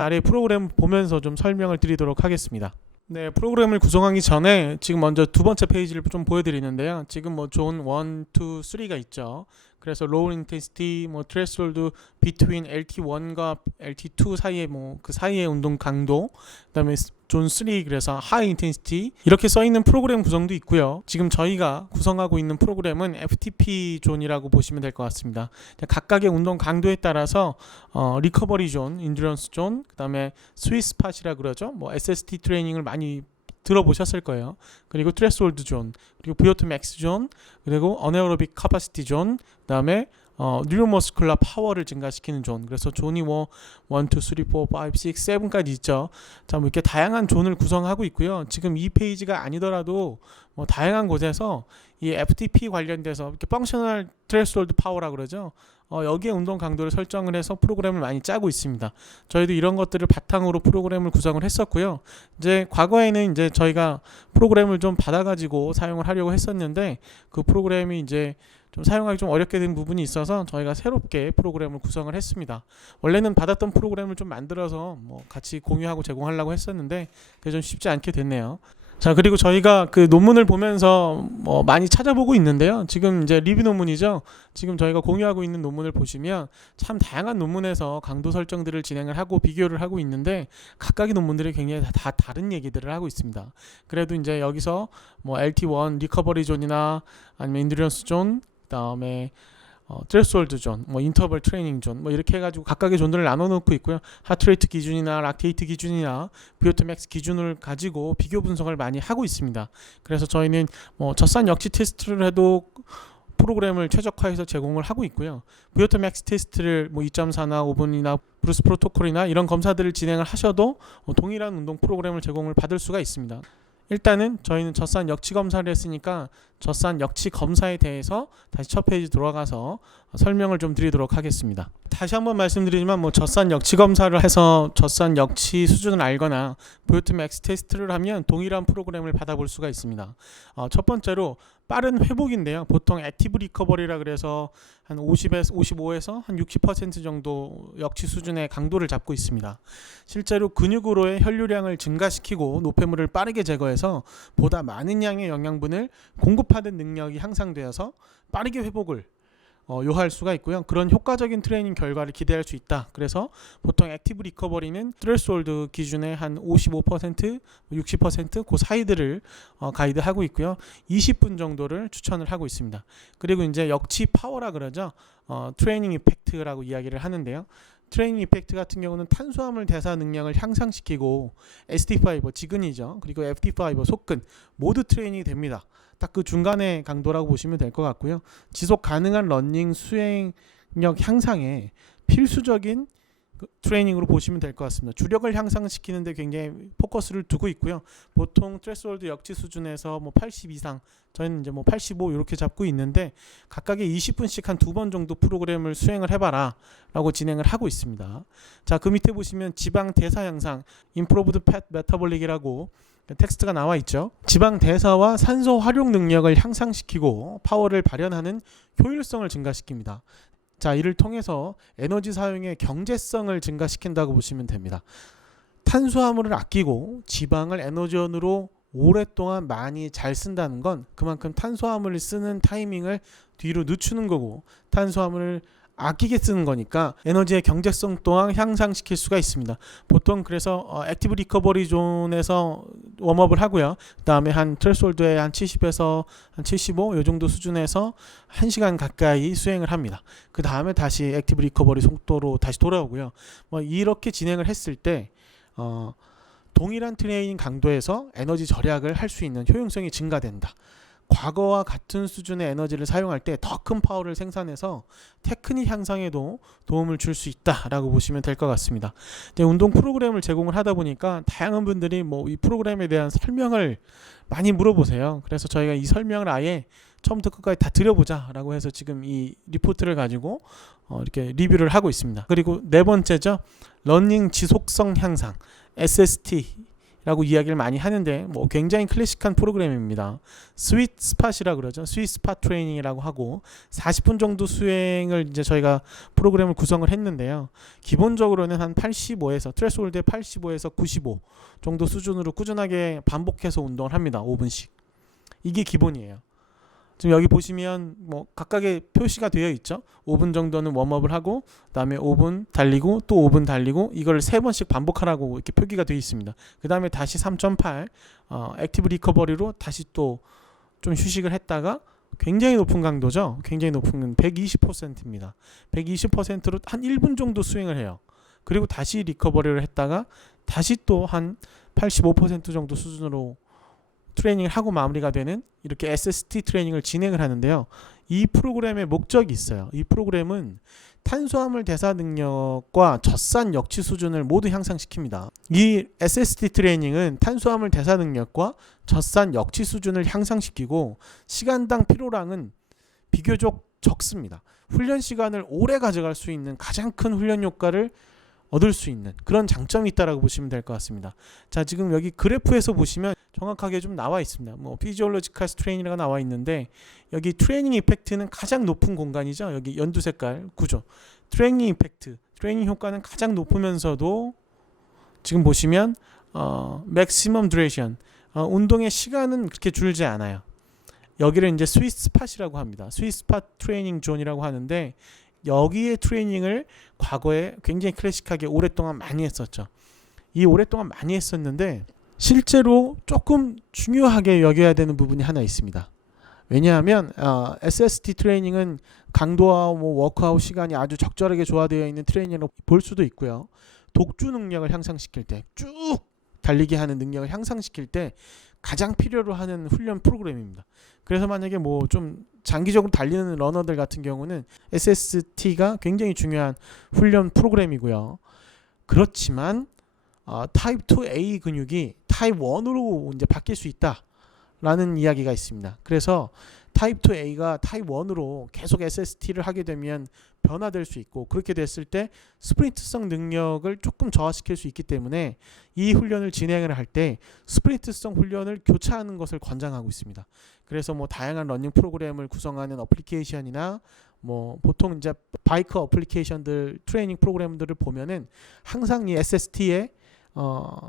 아래 프로그램 보면서 좀 설명을 드리도록 하겠습니다. 네, 프로그램을 구성하기 전에 지금 먼저 두 번째 페이지를 좀 보여드리는데요. 지금 뭐 존 1, 2, 3가 있죠. 그래서 low intensity, 뭐 threshold between LT1과 LT2 사이에 뭐 그 사이의 운동 강도, 그다음에 존 3 그래서 high intensity 이렇게 써 있는 프로그램 구성도 있고요. 지금 저희가 구성하고 있는 프로그램은 FTP 존이라고 보시면 될 것 같습니다. 각각의 운동 강도에 따라서 리커버리 존, 인듀런스 존, 그다음에 스윗 스팟이라 그러죠. 뭐 SST 트레이닝을 많이 들어보셨을 거예요. 그리고 트레스홀드 존, 그리고 VO2 맥스 존, 그리고 어네어로빅 카파시티 존, 그다음에 뉴로머스쿨라 파워를 증가시키는 존. 그래서 존이 뭐 1, 2, 3, 4, 5, 6, 7까지 있죠. 자, 뭐 이렇게 다양한 존을 구성하고 있고요. 지금 이 페이지가 아니더라도 뭐 다양한 곳에서 이 FTP 관련돼서 이렇게 펑셔널 트레스홀드 파워라 그러죠. 여기에 운동 강도를 설정을 해서 프로그램을 많이 짜고 있습니다. 저희도 이런 것들을 바탕으로 프로그램을 구성을 했었고요. 이제 과거에는 이제 저희가 프로그램을 좀 받아가지고 사용을 하려고 했었는데 그 프로그램이 이제 좀 사용하기 좀 어렵게 된 부분이 있어서 저희가 새롭게 프로그램을 구성을 했습니다. 원래는 받았던 프로그램을 좀 만들어서 뭐 같이 공유하고 제공하려고 했었는데 그게 좀 쉽지 않게 됐네요. 자, 그리고 저희가 그 논문을 보면서 뭐 많이 찾아보고 있는데요. 지금 이제 리뷰 논문이죠. 지금 저희가 공유하고 있는 논문을 보시면 참 다양한 논문에서 강도 설정들을 진행을 하고 비교를 하고 있는데 각각의 논문들이 굉장히 다 다른 얘기들을 하고 있습니다. 그래도 이제 여기서 뭐 LT1 리커버리 존이나 아니면 인듀런스 존, 그다음에 트레스홀드 존, 뭐 인터벌 트레이닝 존, 뭐 이렇게 해가지고 각각의 존들을 나눠놓고 있고요. 하트레이트 기준이나 락테이트 기준이나 VO2 맥스 기준을 가지고 비교 분석을 많이 하고 있습니다. 그래서 저희는 뭐 젖산 역치 테스트를 해도 프로그램을 최적화해서 제공을 하고 있고요. VO2 맥스 테스트를 뭐 2.4나 5분이나 브루스 프로토콜이나 이런 검사들을 진행을 하셔도 동일한 운동 프로그램을 제공을 받을 수가 있습니다. 일단은 저희는 젖산 역치 검사를 했으니까 젖산 역치 검사에 대해서 다시 첫 페이지 돌아가서 설명을 좀 드리도록 하겠습니다. 다시 한번 말씀드리지만 뭐 젖산 역치 검사를 해서 젖산 역치 수준을 알거나 VO2 맥스 테스트를 하면 동일한 프로그램을 받아볼 수가 있습니다. 첫 번째로 빠른 회복인데요. 보통 액티브 리커버리라 그래서 한 50에서 55에서 한 60% 정도 역치 수준의 강도를 잡고 있습니다. 실제로 근육으로의 혈류량을 증가시키고 노폐물을 빠르게 제거해서 보다 많은 양의 영양분을 공급하는 능력이 향상되어서 빠르게 회복을 요할 수가 있고요. 그런 효과적인 트레이닝 결과를 기대할 수 있다. 그래서 보통 액티브 리커버리는 트레스홀드 기준의 한 55%, 60% 그 사이들을 가이드하고 있고요. 20분 정도를 추천을 하고 있습니다. 그리고 이제 역치 파워라 그러죠. 트레이닝 이펙트라고 이야기를 하는데요. 트레이닝 이펙트 같은 경우는 탄수화물 대사 능력을 향상시키고 ST 파이버 지근이죠. 그리고 FT 파이버 속근 모두 트레이닝이 됩니다. 딱 그 중간의 강도라고 보시면 될 것 같고요. 지속 가능한 러닝 수행력 향상에 필수적인 트레이닝으로 보시면 될 것 같습니다. 주력을 향상시키는데 굉장히 포커스를 두고 있고요. 보통 트레스홀드 역치 수준에서 뭐 80 이상, 저희는 이제 뭐 85 이렇게 잡고 있는데 각각의 20분씩 한 2번 정도 프로그램을 수행을 해봐라 라고 진행을 하고 있습니다. 자, 그 밑에 보시면 지방 대사 향상, Improved Fat Metabolic이라고 텍스트가 나와 있죠. 지방 대사와 산소 활용 능력을 향상시키고 파워를 발현하는 효율성을 증가시킵니다. 자, 이를 통해서 에너지 사용의 경제성을 증가시킨다고 보시면 됩니다. 탄수화물을 아끼고 지방을 에너지원으로 오랫동안 많이 잘 쓴다는 건 그만큼 탄수화물을 쓰는 타이밍을 뒤로 늦추는 거고 탄수화물을 아끼게 쓰는 거니까 에너지의 경제성 또한 향상시킬 수가 있습니다. 보통 그래서 액티브 리커버리 존에서 웜업을 하고요. 그 다음에 한 트레스홀드에 한 70에서 한 75 요 정도 수준에서 1시간 가까이 수행을 합니다. 그 다음에 다시 액티브 리커버리 속도로 다시 돌아오고요. 뭐 이렇게 진행을 했을 때 동일한 트레이닝 강도에서 에너지 절약을 할 수 있는 효용성이 증가된다. 과거와 같은 수준의 에너지를 사용할 때 더 큰 파워를 생산해서 테크닉 향상에도 도움을 줄 수 있다라고 보시면 될 것 같습니다. 운동 프로그램을 제공을 하다 보니까 다양한 분들이 뭐 이 프로그램에 대한 설명을 많이 물어보세요. 그래서 저희가 이 설명을 아예 처음부터 끝까지 다 드려보자라고 해서 지금 이 리포트를 가지고 이렇게 리뷰를 하고 있습니다. 그리고 네 번째죠. 러닝 지속성 향상 SST 라고 이야기를 많이 하는데 뭐 굉장히 클래식한 프로그램입니다. 스윗 스팟이라고 그러죠. 스윗 스팟 트레이닝이라고 하고 40분 정도 수행을 이제 저희가 프로그램을 구성을 했는데요. 기본적으로는 한 85에서 트레스홀드의 85에서 95 정도 수준으로 꾸준하게 반복해서 운동을 합니다. 5분씩. 이게 기본이에요. 지금 여기 보시면 뭐 각각의 표시가 되어 있죠. 5분 정도는 웜업을 하고 그다음에 5분 달리고 또 5분 달리고 이걸 3번씩 반복하라고 이렇게 표기가 되어 있습니다. 그다음에 다시 3.8 액티브 리커버리로 다시 또 좀 휴식을 했다가 굉장히 높은 강도죠. 굉장히 높은 120%입니다. 120%로 한 1분 정도 수행을 해요. 그리고 다시 리커버리를 했다가 다시 또 한 85% 정도 수준으로 트레이닝을 하고 마무리가 되는 이렇게 SST 트레이닝을 진행을 하는데요. 이 프로그램의 목적이 있어요. 이 프로그램은 탄수화물 대사 능력과 젖산 역치 수준을 모두 향상시킵니다. 이 SST 트레이닝은 탄수화물 대사 능력과 젖산 역치 수준을 향상시키고 시간당 피로량은 비교적 적습니다. 훈련 시간을 오래 가져갈 수 있는 가장 큰 훈련 효과를 얻을 수 있는 그런 장점이 있다라고 보시면 될 것 같습니다. 자, 지금 여기 그래프에서 보시면 정확하게 좀 나와 있습니다. 뭐 피지올로지컬 스트레인이라고 나와 있는데 여기 트레이닝 이펙트는 가장 높은 공간이죠. 여기 연두 색깔 구조. 트레이닝 이펙트, 트레이닝 효과는 가장 높으면서도 지금 보시면 맥시멈 듀레이션, 운동의 시간은 그렇게 줄지 않아요. 여기를 이제 스윗 스팟이라고 합니다. 스윗 스팟 트레이닝 존이라고 하는데 여기에 트레이닝을 과거에 굉장히 클래식하게 오랫동안 많이 했었죠. 이 오랫동안 많이 했었는데 실제로 조금 중요하게 여겨야 되는 부분이 하나 있습니다. 왜냐하면 SST 트레이닝은 강도와 뭐 워크아웃 시간이 아주 적절하게 조화되어 있는 트레이닝으로 볼 수도 있고요. 독주 능력을 향상시킬 때 쭉 달리게 하는 능력을 향상시킬 때 가장 필요로 하는 훈련 프로그램입니다. 그래서 만약에 뭐 좀 장기적으로 달리는 러너들 같은 경우는 SST가 굉장히 중요한 훈련 프로그램이고요. 그렇지만 타입 2A 근육이 타입 1으로 이제 바뀔 수 있다라는 이야기가 있습니다. 그래서 타입 2A가 타입 1으로 계속 SST를 하게 되면 변화될 수 있고 그렇게 됐을 때 스프린트성 능력을 조금 저하시킬 수 있기 때문에 이 훈련을 진행을 할 때 스프린트성 훈련을 교차하는 것을 권장하고 있습니다. 그래서 뭐 다양한 러닝 프로그램을 구성하는 어플리케이션이나 뭐 보통 이제 바이크 어플리케이션들 트레이닝 프로그램들을 보면은 항상 이 SST에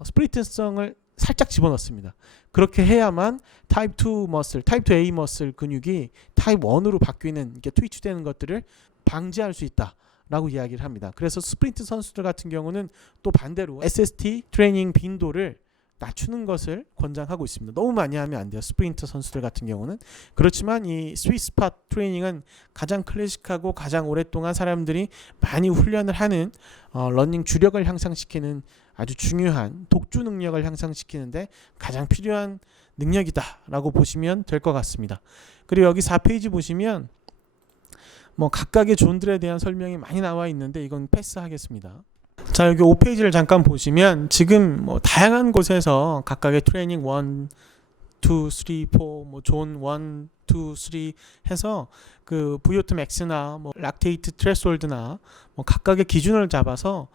스프린트성을 살짝 집어넣습니다. 그렇게 해야만 타입 2 머슬, 타입 2A 머슬 근육이 타입 1으로 바뀌는 이게 트위치되는 것들을 방지할 수 있다라고 이야기를 합니다. 그래서 스프린트 선수들 같은 경우는 또 반대로 SST 트레이닝 빈도를 낮추는 것을 권장하고 있습니다. 너무 많이 하면 안 돼요. 스프린터 선수들 같은 경우는. 그렇지만 이 스윗 스팟 트레이닝은 가장 클래식하고 가장 오랫동안 사람들이 많이 훈련을 하는 러닝 주력을 향상시키는 아주 중요한 독주 능력을 향상시키는데 가장 필요한 능력이다라고 보시면 될 것 같습니다. 그리고 여기 4페이지 보시면 뭐 각각의 존들에 대한 설명이 많이 나와 있는데 이건 패스하겠습니다. 자, 여기 5페이지를 잠깐 보시면 지금 뭐 다양한 곳에서 각각의 트레이닝 1, 2, 3, 4, 뭐 존 1, 2, 3 해서 그 VO2 max나 뭐 락테이트 트레스홀드나 뭐 각각의 기준을 잡아서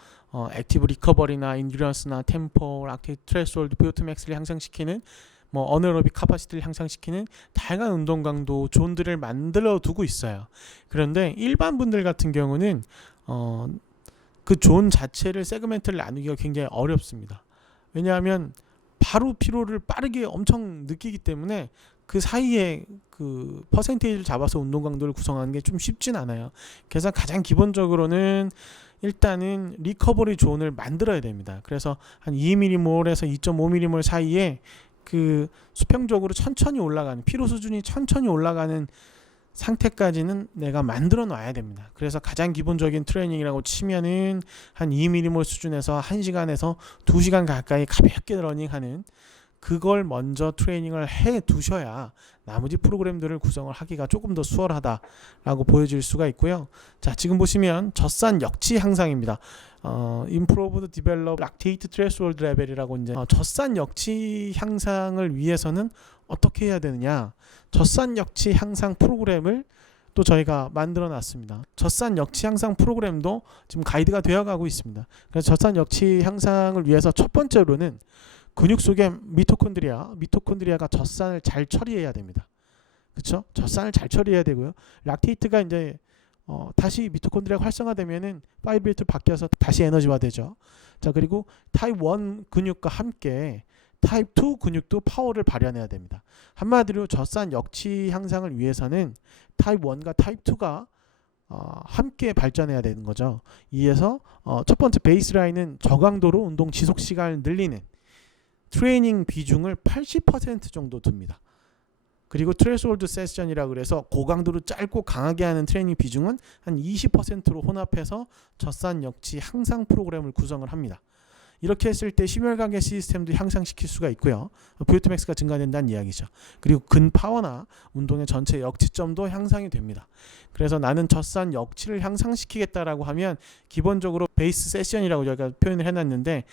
액티브 리커버리나 인듀런스나 템포, 락테이트 트레스홀드, VO2 max를 향상시키는 뭐 어너로빅 카파시티를 향상시키는 다양한 운동 강도 존들을 만들어 두고 있어요. 그런데 일반 분들 같은 경우는 그 존 자체를 세그멘트를 나누기가 굉장히 어렵습니다. 왜냐하면 바로 피로를 빠르게 엄청 느끼기 때문에 그 사이에 그 퍼센테이지를 잡아서 운동 강도를 구성하는 게 좀 쉽진 않아요. 그래서 가장 기본적으로는 일단은 리커버리 존을 만들어야 됩니다. 그래서 한 2mm몰에서 2.5mm몰 사이에 그 수평적으로 천천히 올라가는 피로 수준이 천천히 올라가는 상태까지는 내가 만들어 놔야 됩니다. 그래서 가장 기본적인 트레이닝이라고 치면은 한 2mm몰 수준에서 1시간에서 2시간 가까이 가볍게 러닝하는 그걸 먼저 트레이닝을 해 두셔야 나머지 프로그램들을 구성을 하기가 조금 더 수월하다라고 보여질 수가 있고요. 자, 지금 보시면 젖산 역치 향상입니다. Improved Develop Lactate Threshold Level이라고 이제 젖산 역치 향상을 위해서는 어떻게 해야 되느냐? 젖산 역치 향상 프로그램을 또 저희가 만들어 놨습니다. 젖산 역치 향상 프로그램도 지금 가이드가 되어 가고 있습니다. 그래서 젖산 역치 향상을 위해서 첫 번째로는 근육 속에 미토콘드리아가 젖산을 잘 처리해야 됩니다. 그렇죠? 젖산을 잘 처리해야 되고요. 락테이트가 이제 다시 미토콘드리아가 활성화되면은 파이브레이트로 바뀌어서 다시 에너지화되죠. 자, 그리고 타입 1 근육과 함께 타입 2 근육도 파워를 발현해야 됩니다. 한마디로 젖산 역치 향상을 위해서는 타입 1과 타입 2가 함께 발전해야 되는 거죠. 이에서 첫 번째 베이스라인은 저강도로 운동 지속 시간을 늘리는 트레이닝 비중을 80% 정도 둡니다. 그리고 트레스홀드 세션이라 그래서 고강도로 짧고 강하게 하는 트레이닝 비중은 한 20%로 혼합해서 젖산 역치 향상 프로그램을 구성을 합니다. 이렇게 했을 때 심혈관계 시스템도 향상시킬 수가 있고요. VO2max가 증가된다는 이야기죠. 그리고 근파워나 운동의 전체 역치점도 향상이 됩니다. 그래서 나는 젖산 역치를 향상시키겠다라고 하면 기본적으로 베이스 세션이라고 저희가 표현을 해놨는데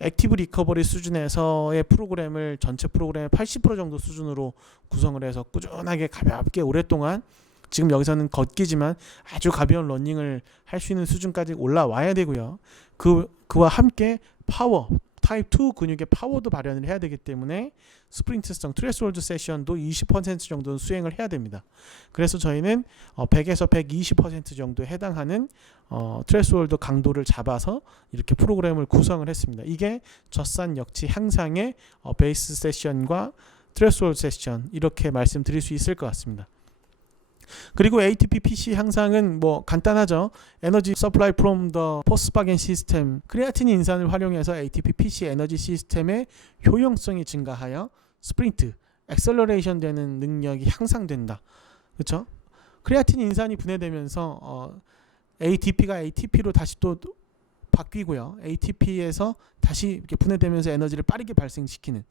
액티브 리커버리 수준에서의 프로그램을 전체 프로그램의 80% 정도 수준으로 구성을 해서 꾸준하게 가볍게 오랫동안 지금 여기서는 걷기지만 아주 가벼운 러닝을 할 수 있는 수준까지 올라와야 되고요. 그와 함께 파워, 타입 2 근육의 파워도 발현을 해야 되기 때문에 스프린트성 트레스홀드 세션도 20% 정도는 수행을 해야 됩니다. 그래서 저희는 100에서 120% 정도에 해당하는 트레스홀드 강도를 잡아서 이렇게 프로그램을 구성을 했습니다. 이게 젖산 역치 향상의 베이스 세션과 트레스홀드 세션 이렇게 말씀드릴 수 있을 것 같습니다. 그리고 ATP PC 향상은 뭐 간단하죠. 에너지 서플라이 프롬 더 포스파겐 시스템 크레아틴 인산을 활용해서 ATP PC 에너지 시스템의 효용성이 증가하여 스프린트, 액셀러레이션 되는 능력이 향상된다. 그렇죠? 크레아틴 인산이 분해되면서 ATP가 ATP로 다시 또 바뀌고요. ATP에서 다시 이렇게 분해되면서 에너지를 빠르게 발생시키는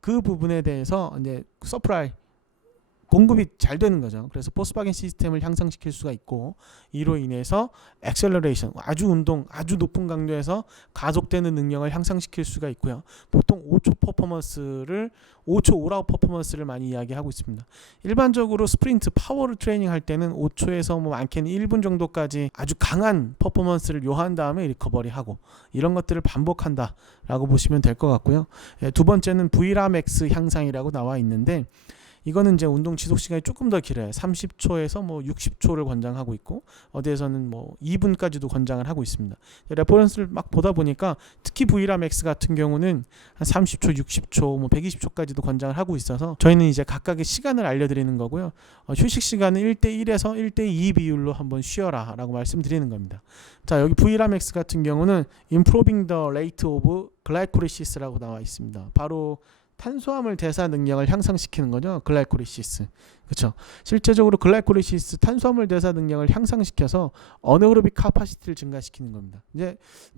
그 부분에 대해서 이제 서플라이 공급이 잘 되는 거죠. 그래서 포스파겐 시스템을 향상시킬 수가 있고 이로 인해서 액셀러레이션 아주 높은 강도에서 가속되는 능력을 향상시킬 수가 있고요. 보통 5초 올아웃 퍼포먼스를 많이 이야기하고 있습니다. 일반적으로 스프린트 파워를 트레이닝 할 때는 5초에서 뭐 많게는 1분 정도까지 아주 강한 퍼포먼스를 요한 다음에 리커버리하고 이런 것들을 반복한다라고 보시면 될 것 같고요. 두 번째는 VRAMX 향상이라고 나와 있는데 이거는 이제 운동 지속 시간이 조금 더 길어요. 30초에서 뭐 60초를 권장하고 있고 어디에서는 뭐 2분까지도 권장을 하고 있습니다. 레퍼런스를 막 보다 보니까 특히 VRAMX 같은 경우는 한 30초, 60초, 뭐 120초까지도 권장을 하고 있어서 저희는 이제 각각의 시간을 알려드리는 거고요. 휴식 시간은 1대1에서 1대2 비율로 한번 쉬어라 라고 말씀드리는 겁니다. 자, 여기 VRAMX 같은 경우는 Improving the Rate of Glycolysis라고 나와 있습니다. 바로 탄수화물 대사 능력을 향상시키는 거죠. 글라이콜리시스. 그렇죠. 실제적으로 글라이콜리시스 탄수화물 대사 능력을 향상시켜서 어네어로빅 카파시티를 증가시키는 겁니다. 이제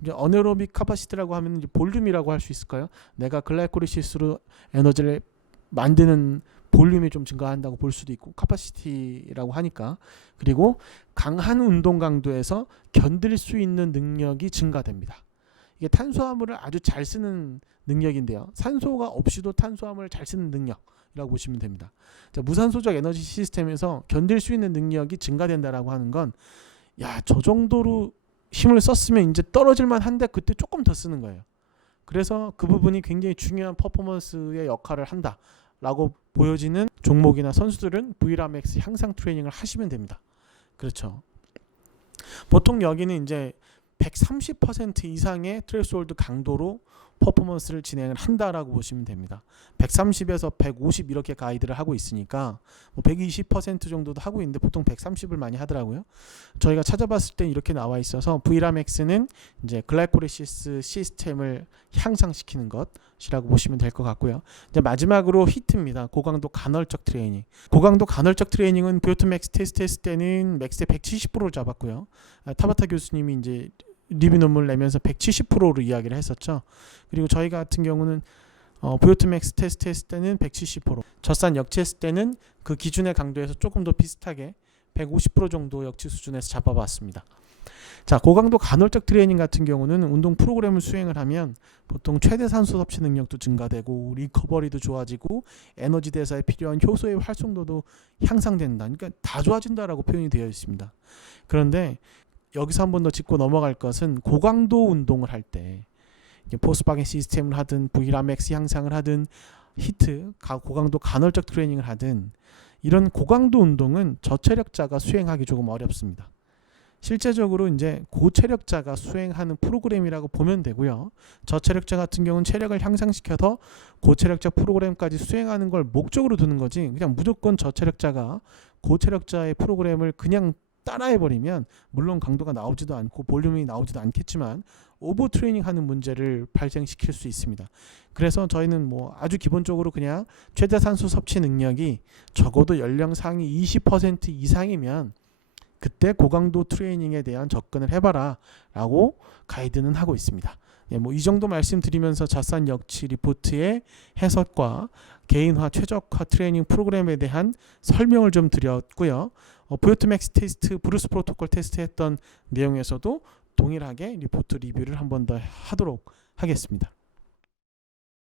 어네어로빅 카파시티라고 하면 이제 볼륨이라고 할 수 있을까요? 내가 글라이콜리시스로 에너지를 만드는 볼륨이 좀 증가한다고 볼 수도 있고 카파시티라고 하니까 그리고 강한 운동 강도에서 견딜 수 있는 능력이 증가됩니다. 이게 탄수화물을 아주 잘 쓰는 능력인데요. 산소가 없이도 탄수화물을 잘 쓰는 능력이라고 보시면 됩니다. 자, 무산소적 에너지 시스템에서 견딜 수 있는 능력이 증가된다라고 하는 건 저 정도로 힘을 썼으면 이제 떨어질만 한데 그때 조금 더 쓰는 거예요. 그래서 그 부분이 굉장히 중요한 퍼포먼스의 역할을 한다라고 보여지는 종목이나 선수들은 VRAMX 향상 트레이닝을 하시면 됩니다. 그렇죠. 보통 여기는 이제 130% 이상의 트레스홀드 강도로 퍼포먼스를 진행을 한다라고 보시면 됩니다. 130에서 150 이렇게 가이드를 하고 있으니까 뭐 120% 정도도 하고 있는데 보통 130을 많이 하더라고요. 저희가 찾아봤을 때 이렇게 나와 있어서 VRAMX는 이제 글라이콜리시스 시스템을 향상시키는 것이라고 보시면 될 것 같고요. 이제 마지막으로 히트입니다. 고강도 간헐적 트레이닝. 고강도 간헐적 트레이닝은 VO2max 테스트 했을 때는 맥스의 170%를 잡았고요. 타바타 교수님이 이제 리뷰 논문을 내면서 170%로 이야기를 했었죠. 그리고 저희 같은 경우는 VO2max 테스트 했을 때는 170%, 젖산 역치 했을 때는 그 기준의 강도에서 조금 더 비슷하게 150% 정도 역치 수준에서 잡아봤습니다. 자, 고강도 간헐적 트레이닝 같은 경우는 운동 프로그램을 수행을 하면 보통 최대 산소 섭취 능력도 증가되고 리커버리도 좋아지고 에너지 대사에 필요한 효소의 활성도도 향상된다. 그러니까 다 좋아진다라고 표현이 되어 있습니다. 그런데 여기서 한 번 더 짚고 넘어갈 것은 고강도 운동을 할 때 포스바겐 시스템을 하든 VRAMX 향상을 하든 히트 고강도 간헐적 트레이닝을 하든 이런 고강도 운동은 저체력자가 수행하기 조금 어렵습니다. 실제적으로 이제 고체력자가 수행하는 프로그램이라고 보면 되고요. 저체력자 같은 경우는 체력을 향상시켜서 고체력자 프로그램까지 수행하는 걸 목적으로 두는 거지, 그냥 무조건 저체력자가 고체력자의 프로그램을 그냥 따라해버리면 물론 강도가 나오지도 않고 볼륨이 나오지도 않겠지만 오버 트레이닝 하는 문제를 발생시킬 수 있습니다. 그래서 저희는 뭐 아주 기본적으로 그냥 최대 산소 섭취 능력이 적어도 연령 상위 20% 이상이면 그때 고강도 트레이닝에 대한 접근을 해봐라 라고 가이드는 하고 있습니다. 뭐 이 정도 말씀드리면서 자산 역치 리포트의 해석과 개인화 최적화 트레이닝 프로그램에 대한 설명을 좀 드렸고요. 보요트맥스 테스트, 브루스 프로토콜 테스트 했던 내용에서도 동일하게 리포트 리뷰를 한 번 더 하도록 하겠습니다.